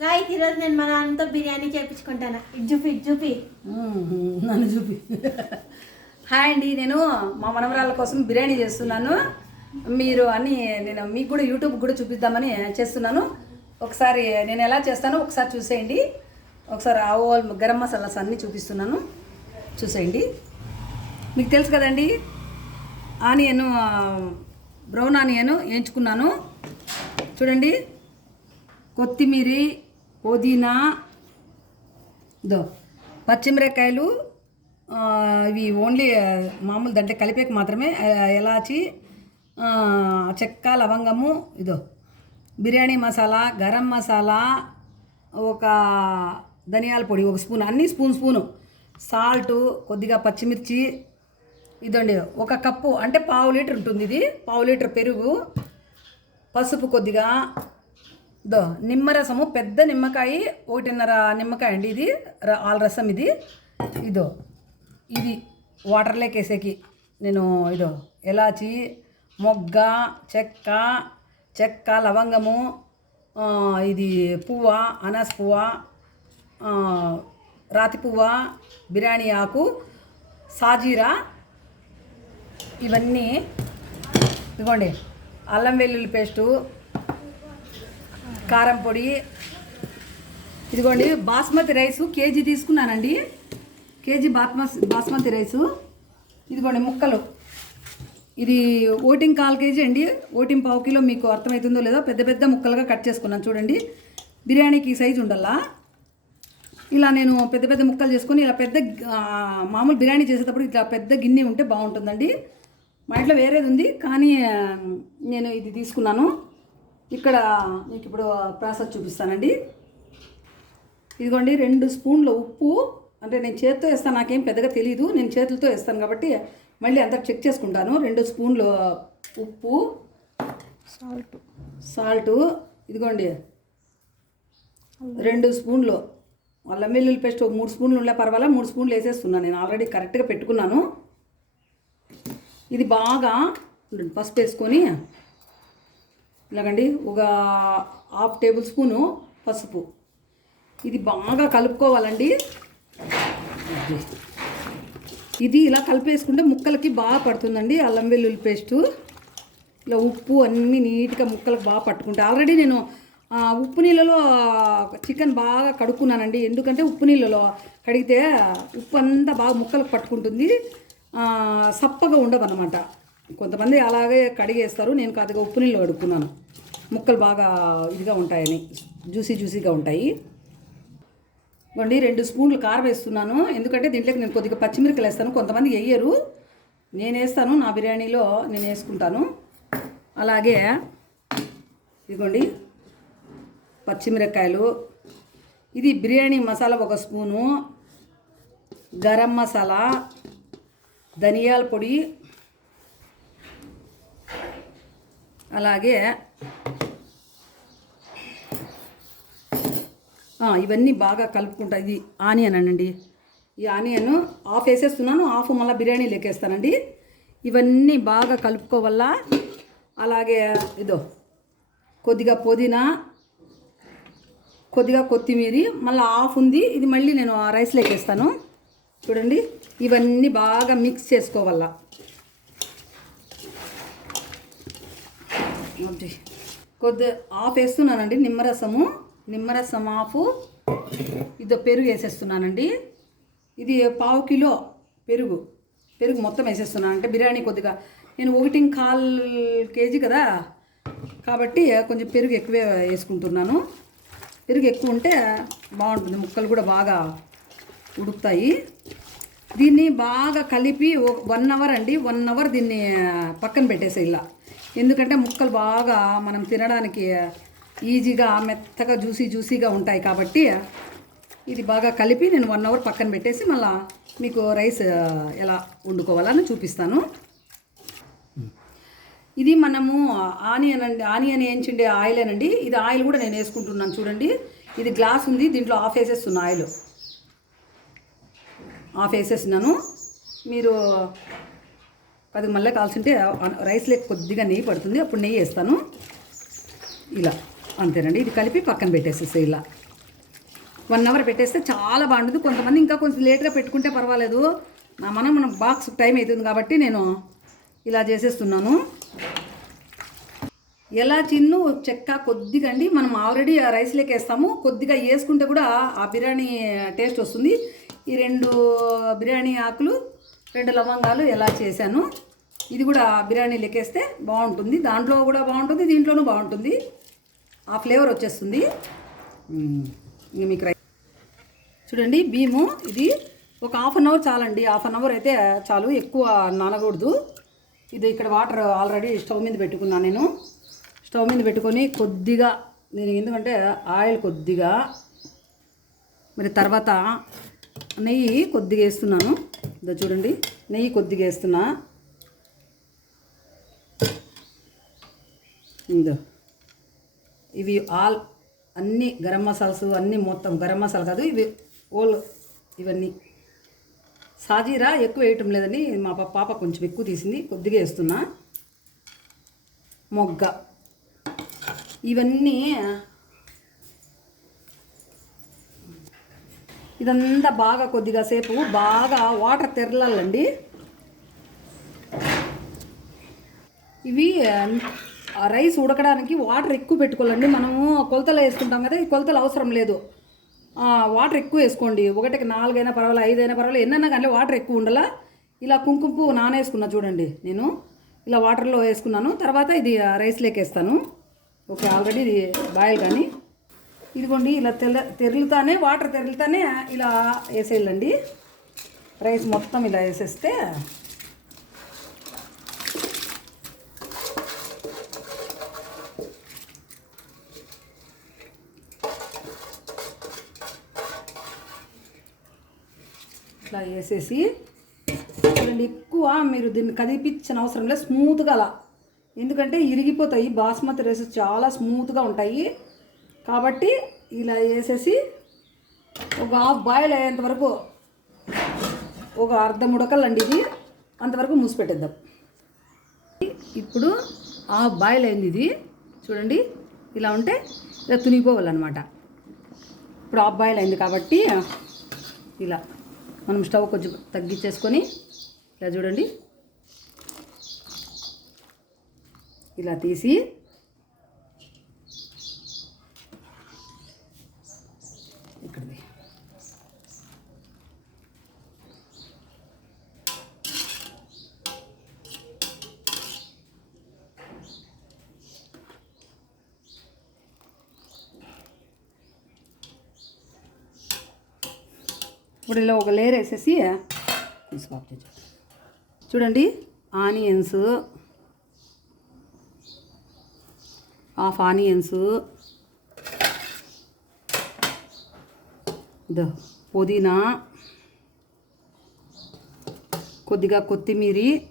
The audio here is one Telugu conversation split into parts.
గాయస్ ఈరోజు నేను మా నాన్నతో బిర్యానీ చేయించుకుంటాను ఇజ్జుపి ఇజ్జుపి నన్ను చూపి. హాయ్ అండి నేను మా మనవరాళ్ళ కోసం బిర్యానీ చేస్తున్నాను. మీరు అన్ని నేను మీకు కూడా యూట్యూబ్ కూడా చూపిద్దామని చేస్తున్నాను. ఒకసారి నేను ఎలా చేస్తానో ఒకసారి చూసేయండి. ఒకసారి ఆవోల్ గరం మసాలాస్ అన్నీ చూపిస్తున్నాను. చూసేయండి. మీకు తెలుసు కదండి ఆనియన్ బ్రౌన్ ఆనియన్ వేయించుకున్నాను. చూడండి కొత్తిమీరి పుదీనా దో పచ్చిమిరకాయలు ఇవి ఓన్లీ మామూలు దాంట్లో కలిపేకి మాత్రమే ఎలాచి చెక్క లవంగము ఇదో బిర్యానీ మసాలా గరం మసాలా ఒక ధనియాల పొడి ఒక స్పూన్ అన్ని స్పూన్ స్పూను సాల్ట్ కొద్దిగా పచ్చిమిర్చి ఇదండి ఒక కప్పు అంటే పావు లీటర్ ఉంటుంది ఇది పావు లీటర్ పెరుగు పసుపు కొద్దిగా దో నిమ్మరసము పెద్ద నిమ్మకాయ ఒకటిన్నర నిమ్మకాయ అండి ఇది. ఆల్ రసం ఇది. ఇదో ఇది వాటర్లోకి వేసేకి నేను ఇదో ఎలాచి మొగ్గ చెక్క చెక్క లవంగము ఇది పువ్వ అనాస్ పువ్వ రాతి పువ్వ బిర్యానీ ఆకు సాజీరా ఇవన్నీ ఇదిగోండి అల్లం వెల్లుల్లి పేస్టు కారం పొడి. ఇదిగోండి బాస్మతి రైసు కేజీ తీసుకున్నానండి. కేజీ బాస్మస్ బాస్మతి రైసు. ఇదిగోండి ముక్కలు. ఇది ఓటింగ్ కాల్ కేజీ అండి. ఓటింగ్ పావు కిలో మీకు అర్థమవుతుందో లేదో పెద్ద పెద్ద ముక్కలుగా కట్ చేసుకున్నాను చూడండి. బిర్యానీకి ఈ సైజు ఉండాలా ఇలా నేను పెద్ద పెద్ద ముక్కలు చేసుకొని ఇలా పెద్ద మామూలు బిర్యానీ చేసేటప్పుడు ఇట్లా పెద్ద గిన్నె ఉంటే బాగుంటుందండి. మా ఇంట్లో వేరేది ఉంది కానీ నేను ఇది తీసుకున్నాను. ఇక్కడ మీకు ఇప్పుడు ప్రాసెస్ చూపిస్తానండి. ఇదిగోండి రెండు స్పూన్ల ఉప్పు. అంటే నేను చేతితో వేస్తాను నాకేం పెద్దగా తెలియదు నేను చేతులతో వేస్తాను కాబట్టి మళ్ళీ అంతా చెక్ చేసుకుంటాను. రెండు స్పూన్లు ఉప్పు. సాల్ట్. సాల్టు. ఇదిగోండి. రెండు స్పూన్లు. అల్లం వెల్లుల్లి పేస్ట్ ఒక మూడు స్పూన్లు ఉండే పర్వాలా? మూడు స్పూన్లు వేసేస్తున్నాను నేను. ఆల్రెడీ కరెక్ట్గా పెట్టుకున్నాను. ఇది బాగా పసుపు వేసుకొని ఇలాగండి ఒక హాఫ్ టేబుల్ స్పూను పసుపు. ఇది బాగా కలుపుకోవాలండి. ఇది ఇలా కలిపేసుకుంటే ముక్కలకి బాగా పడుతుందండి అల్లం వెల్లుల్లి పేస్టు. ఇలా ఉప్పు అన్నీ నీట్గా ముక్కలకు బాగా పట్టుకుంటా. ఆల్రెడీ నేను ఉప్పు నీళ్ళలో చికెన్ బాగా కడుక్కున్నానండి. ఎందుకంటే ఉప్పు నీళ్ళలో కడిగితే ఉప్పు అంతా బాగా ముక్కలకు పట్టుకుంటుంది. సప్పగా ఉండవన్నమాట కొంతమంది అలాగే కడిగేస్తారు. నేను కాదుగా ఉప్పు నీళ్ళు కడుక్కున్నాను. ముక్కలు బాగా ఇదిగా ఉంటాయని జ్యూసీ జ్యూసీగా ఉంటాయి. ఇవ్వండి రెండు స్పూన్లు కారం వేస్తున్నాను. ఎందుకంటే దీంట్లోకి నేను కొద్దిగా పచ్చిమిరకలు వేస్తాను. కొంతమంది వేయరు. నేను వేస్తాను నా బిర్యానీలో నేను వేసుకుంటాను. అలాగే ఇదిగోండి పచ్చిమిరపకాయలు. ఇది బిర్యానీ మసాలా ఒక స్పూను. గరం మసాలా ధనియాల పొడి అలాగే ఇవన్నీ బాగా కలుపుకుంటా. ఇది ఆనియన్ అనండి. ఈ ఆనియన్ ఆఫ్ వేసేస్తున్నాను ఆఫ్ మళ్ళీ బిర్యానీ లెక్కేస్తానండి. ఇవన్నీ బాగా కలుపుకోవల్ల అలాగే ఇదో కొద్దిగా పుదీనా కొద్దిగా కొత్తిమీర మళ్ళీ ఆఫ్ ఉంది. ఇది మళ్ళీ నేను ఆ రైస్ లెక్కేస్తాను. చూడండి ఇవన్నీ బాగా మిక్స్ చేసుకోవాలా ఓకే. కొద్ది ఆఫ్ వేస్తున్నానండి నిమ్మరసము నిమ్మరసం ఆఫ్ ఇదో పెరుగు వేసేస్తున్నానండి. ఇది పావు కిలో పెరుగు. పెరుగు మొత్తం వేసేస్తున్నాను. అంటే బిర్యానీ కొద్దిగా. నేను ఒకటి కాల్ కేజీ కదా? కాబట్టి కొంచెం పెరుగు ఎక్కువే వేసుకుంటున్నాను. పెరుగు ఎక్కువ ఉంటే బాగుంటుంది. ముక్కలు కూడా బాగా ఉడుకుతాయి. దీన్ని బాగా కలిపి వన్ అవర్ అండి. వన్ అవర్ దీన్ని పక్కన పెట్టేసే ఇలా. ఎందుకంటే ముక్కలు బాగా మనం తినడానికి ఈజీగా మెత్తగా జ్యూసీ జ్యూసీగా ఉంటాయి కాబట్టి ఇది బాగా కలిపి నేను వన్ అవర్ పక్కన పెట్టేసి మళ్ళా మీకు రైస్ ఎలా వండుకోవాలని చూపిస్తాను. ఇది మనము ఆనియన్ అండి ఆనియన్ వేయించిండే ఆయిల్ అండి ఇది ఆయిల్ కూడా నేను వేసుకుంటున్నాను చూడండి. ఇది గ్లాస్ ఉంది దీంట్లో ఆఫ్ వేసేస్తున్నా ఆయిల్. ఆఫ్ వేసేస్తున్నాను. మీరు అది మళ్ళీ కాల్చుంటే రైస్ లేక కొద్దిగా నెయ్యి పడుతుంది. అప్పుడు నెయ్యి వేస్తాను. ఇలా అంతేనండి. ఇది కలిపి పక్కన పెట్టేసేసి ఇలా. వన్ అవర్ పెట్టేస్తే చాలా బాగుంటుంది. కొంతమంది ఇంకా కొంచెం లేట్గా పెట్టుకుంటే పర్వాలేదు. నా మనం మనం బాక్స్ టైం అవుతుంది కాబట్టి నేను ఇలా చేసేస్తున్నాను. ఎలా చిన్ను చెక్క కొద్దిగా అండి. మనం ఆల్రెడీ రైస్ రైస్లోకి వేస్తాము. కొద్దిగా వేసుకుంటే కూడా ఆ బిర్యానీ టేస్ట్ వస్తుంది. ఈ రెండు బిర్యానీ ఆకులు రెండు లవంగాలు ఎలా చేశాను? ఇది కూడా బిర్యానీ లెక్కేస్తే బాగుంటుంది. దాంట్లో కూడా బాగుంటుంది దీంట్లోనూ బాగుంటుంది. ఆ ఫ్లేవర్ వచ్చేస్తుంది. మీకు రై చూడండి బీము ఇది ఒక హాఫ్ అన్ అవర్ చాలండి. హాఫ్ అన్ అవర్ అయితే చాలు ఎక్కువ నానకూడదు. ఇది ఇక్కడ వాటర్ ఆల్రెడీ స్టవ్ మీద పెట్టుకున్నాను నేను. స్టవ్ మీద పెట్టుకొని కొద్దిగా నేను ఎందుకంటే ఆయిల్ కొద్దిగా మరి తర్వాత నెయ్యి కొద్దిగా వేస్తున్నాను. ఇదో చూడండి నెయ్యి కొద్దిగా వేస్తున్నా. ఇందో. ఇవి ఆల్ అన్ని గరం మసాలాస్ అన్నీ మొత్తం గరం మసాలా కాదు ఇవి ఓల్ ఇవన్నీ. సాజీరా ఎక్కువ వేయటం లేదని మా పాప కొంచెం ఎక్కువ తీసింది కొద్దిగా వేస్తున్నా. మొగ్గ. ఇవన్నీ ఇదంతా బాగా కొద్దిగా సేపు బాగా వాటర్ తెరలాలండి. ఇవి రైస్ ఉడకడానికి వాటర్ ఎక్కువ పెట్టుకోవాలండి. మనము కొలతలు వేసుకుంటాం కదా ఈ కొలతలు అవసరం లేదు. వాటర్ ఎక్కువ వేసుకోండి. ఒకటికి నాలుగైనా పర్వాలేదు ఐదైనా పర్వాలేదు ఎన్నైనా కానీ వాటర్ ఎక్కువ ఉండాలా? ఇలా కుంకుమ పువ్వు నానేసుకున్నా చూడండి నేను. ఇలా వాటర్లో వేసుకున్నాను. తర్వాత ఇది రైస్ లేకేస్తాను వేస్తాను. ఓకే ఆల్రెడీ ఇది బాయిల్ కానీ. ఇదిగోండి ఇలా తెల్ల తెరులుతానే వాటర్ తెరులుతానే ఇలా వేసేయాలండి. రైస్ మొత్తం ఇలా వేసేస్తే ఇట్లా వేసేసి చూడండి ఎక్కువ మీరు దీన్ని కదిపించిన అవసరం లేదు స్మూత్గా అలా. ఎందుకంటే ఇరిగిపోతాయి బాస్మతి రైస్ చాలా స్మూత్గా ఉంటాయి. కాబట్టి ఇలా వేసేసి ఒక హాఫ్ బాయిల్ అయ్యేంత వరకు ఒక అర్ధ ముడకలండి ఇది అంతవరకు మూసిపెట్టేద్దాం ఇప్పుడు హాఫ్ బాయిల్ అయింది ఇది. చూడండి ఇలా ఉంటే ఇలా తునిగిపోవాలన్నమాట. ఇప్పుడు హాఫ్ బాయిల్ అయింది కాబట్టి ఇలా మనం స్టవ్ కొంచెం తగ్గించేసుకొని ఇలా చూడండి. ఇలా తీసి ఇప్పుడు ఇలా ఒక లేయర్ వేసేసి చూడండి ఆనియన్స్ హాఫ్ ఆనియన్స్ పుదీనా. కొద్దిగా కొత్తిమీరి.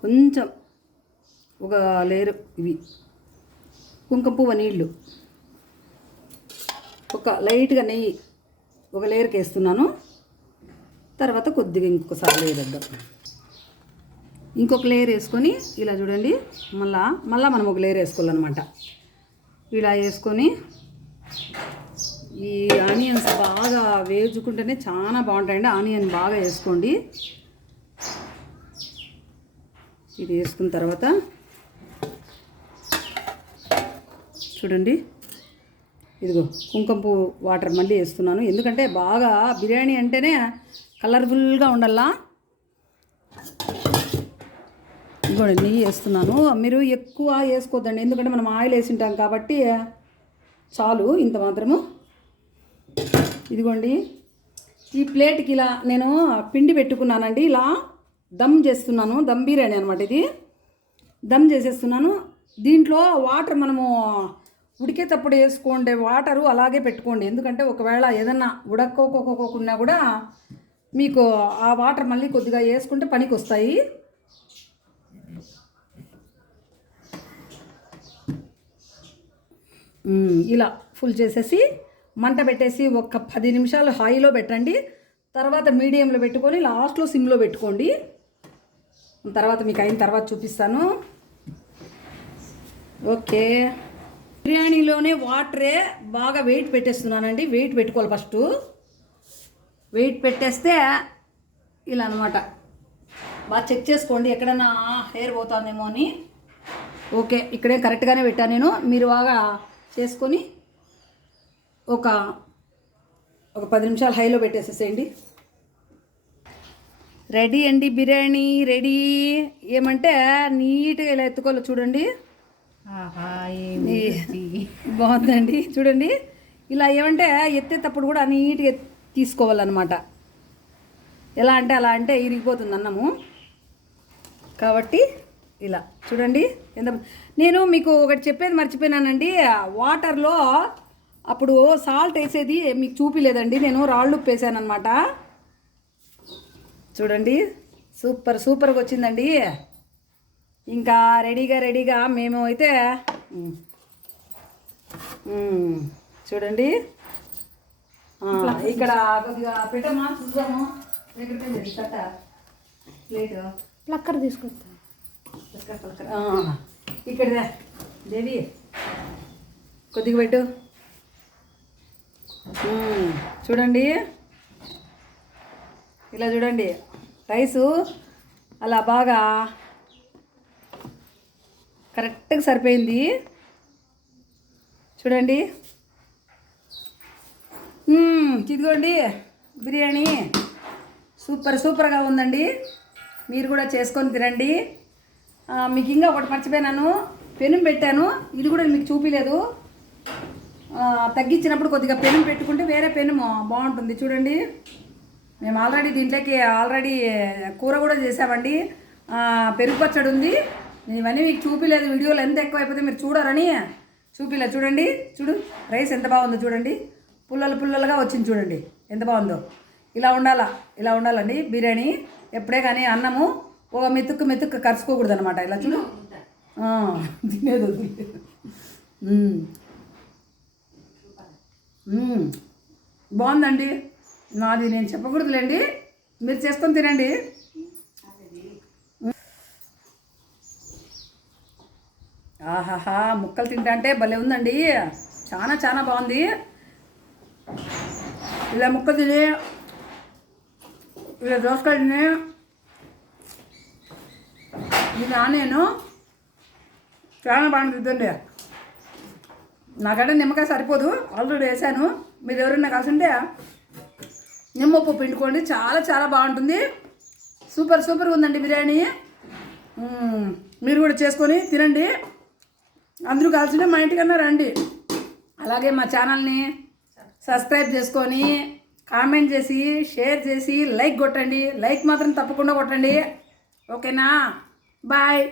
కొంచెం ఒక లేయర్ ఇవి. కుంకుమ పువ్వు నీళ్ళు. ఒక లైట్గా నెయ్యి ఒక లేయర్కి వేస్తున్నాను. తర్వాత కొద్దిగా ఇంకొకసారి లేయర్ ఇంకొక లేయర్ వేసుకొని ఇలా చూడండి మళ్ళా మళ్ళా మనం ఒక లేయర్ వేసుకోవాలన్నమాట. ఇలా వేసుకొని ఈ ఆనియన్స్ బాగా వేచుకుంటేనే చాలా బాగుంటాయండి. ఆనియన్ బాగా వేసుకోండి. ఇది వేసుకున్న తర్వాత చూడండి. ఇదిగో కుంకుమ పువ్వు వాటర్ మళ్ళీ వేస్తున్నాను. ఎందుకంటే బాగా బిర్యానీ అంటేనే కలర్ఫుల్గా ఉండాలా? ఇదిగోండి నెయ్యి వేస్తున్నాను. మీరు ఎక్కువ వేసుకోవద్దండి ఎందుకంటే మనం ఆయిల్ వేసింటాం కాబట్టి చాలు ఇంత మాత్రము. ఇదిగోండి ఈ ప్లేట్కి ఇలా నేను పిండి పెట్టుకున్నానండి. ఇలా దమ్ చేస్తున్నాను. దమ్ బిర్యానీ అనమాట ఇది. దమ్ చేసేస్తున్నాను. దీంట్లో వాటర్ మనము ఉడికేటప్పుడు వేసుకోండి వాటరు అలాగే పెట్టుకోండి. ఎందుకంటే ఒకవేళ ఏదన్నా ఉడక్కోకోకోకున్నా కూడా మీకు ఆ వాటర్ మళ్ళీ కొద్దిగా వేసుకుంటే పనికి వస్తాయి ఇలా ఫుల్ చేసేసి మంట పెట్టేసి ఒక పది నిమిషాలు హైలో పెట్టండి. తర్వాత మీడియంలో పెట్టుకొని లాస్ట్లో సిమ్లో పెట్టుకోండి. తర్వాత మీకు అయిన తర్వాత చూపిస్తాను. ఓకే. బిర్యానీలోనే వాటరే బాగా వెయిట్ పెట్టేస్తున్నానండి. వెయిట్ పెట్టుకోవాలి ఫస్ట్. వెయిట్ పెట్టేస్తే ఇలా అనమాట బాగా చెక్ చేసుకోండి ఎక్కడన్నా హెయిర్ పోతుందేమో అని. ఓకే ఇక్కడే కరెక్ట్గానే పెట్టాను నేను. మీరు బాగా చేసుకొని ఒక ఒక పది నిమిషాలు హైలో పెట్టేసేసేయండి. రెడీ అండి బిర్యానీ రెడీ. ఏమంటే నీట్గా ఇలా ఎత్తుకోవాలి చూడండి. బాగుందండి. చూడండి ఇలా ఏమంటే ఎత్తేటప్పుడు కూడా నీట్గా తీసుకోవాలన్నమాట. ఎలా అంటే అలా అంటే ఇరిగిపోతుంది అన్నము. కాబట్టి ఇలా చూడండి ఎంత నేను మీకు ఒకటి చెప్పేది మర్చిపోయినానండి. వాటర్లో అప్పుడు సాల్ట్ వేసేది మీకు చూపిలేదండి. నేను రాళ్ళు ఉప్పు వేసాను అనమాట చూడండి సూపర్ సూపర్గా వచ్చిందండి. ఇంకా రెడీగా రెడీగా మేము అయితే చూడండి. ఇక్కడ కొద్దిగా పెట్టమ్మా చూద్దాము. ప్లేట్. ప్లక్కర్ తీసుకొస్తా. పలక, పలక. ఆ, ఇక్కడ. దేవి కొద్దిగా పెట్టు. చూడండి. ఇలా చూడండి. రైసు అలా బాగా కరెక్ట్గా సరిపోయింది. చూడండి. ఇదిగోండి బిర్యానీ. సూపర్ సూపర్గా ఉందండి. మీరు కూడా చేసుకొని తినండి. మీకు ఇంకా ఒకటి మర్చిపోయినాను. పెనం పెట్టాను. ఇది కూడా మీకు చూపించలేదు తగ్గించినప్పుడు కొద్దిగా పెనం పెట్టుకుంటే వేరే పెనము బాగుంటుంది. చూడండి. మేము ఆల్రెడీ దీంట్లోకి ఆల్రెడీ కూర కూడా చేసామండి. పెరుగు పచ్చడి ఉంది. నేను ఇవన్నీ మీకు చూపిలేదు. వీడియోలు ఎంత ఎక్కువైపోతే మీరు చూడరని. చూపిలేదు. చూడండి. చూడు. రైస్ ఎంత బాగుందో చూడండి. పుల్లలు పుల్లలుగా వచ్చింది చూడండి. ఎంత బాగుందో. ఇలా ఉండాలా? ఇలా ఉండాలండి. బిర్యానీ ఎప్పుడే కానీ అన్నము ఒక మెతుక్కు మెతుక్కు కరుచుకోకూడదు అనమాట ఇలా చూడు. తినేది. బాగుందండి. నాది నేను చెప్పకూడదులేండి. మీరు చేసుకొని తినండి. ఆహాహా ముక్కలు తింటాంటే భలే ఉందండి. చాలా చాలా బాగుంది. ఇలా ముక్కలు తిని ఇలా దోసకాయ తిని ఇది నేను చాలా బాగుంటుందండి నాకంటే నిమ్మకాయ సరిపోదు. ఆల్రెడీ వేసాను. మీరు ఎవరైనా కాసుంటే నిమ్మప్పు పిండుకోండి. చాలా చాలా బాగుంటుంది. సూపర్ సూపర్ ఉందండి బిర్యానీ. మీరు కూడా చేసుకొని తినండి. అందరూ కలిసి మా ఇంటికన్నా రండి. అలాగే మా ఛానల్ని సబ్స్క్రైబ్ చేసుకొని కామెంట్ చేసి షేర్ చేసి లైక్ కొట్టండి. లైక్ మాత్రం తప్పకుండా కొట్టండి. ఓకేనా? బాయ్.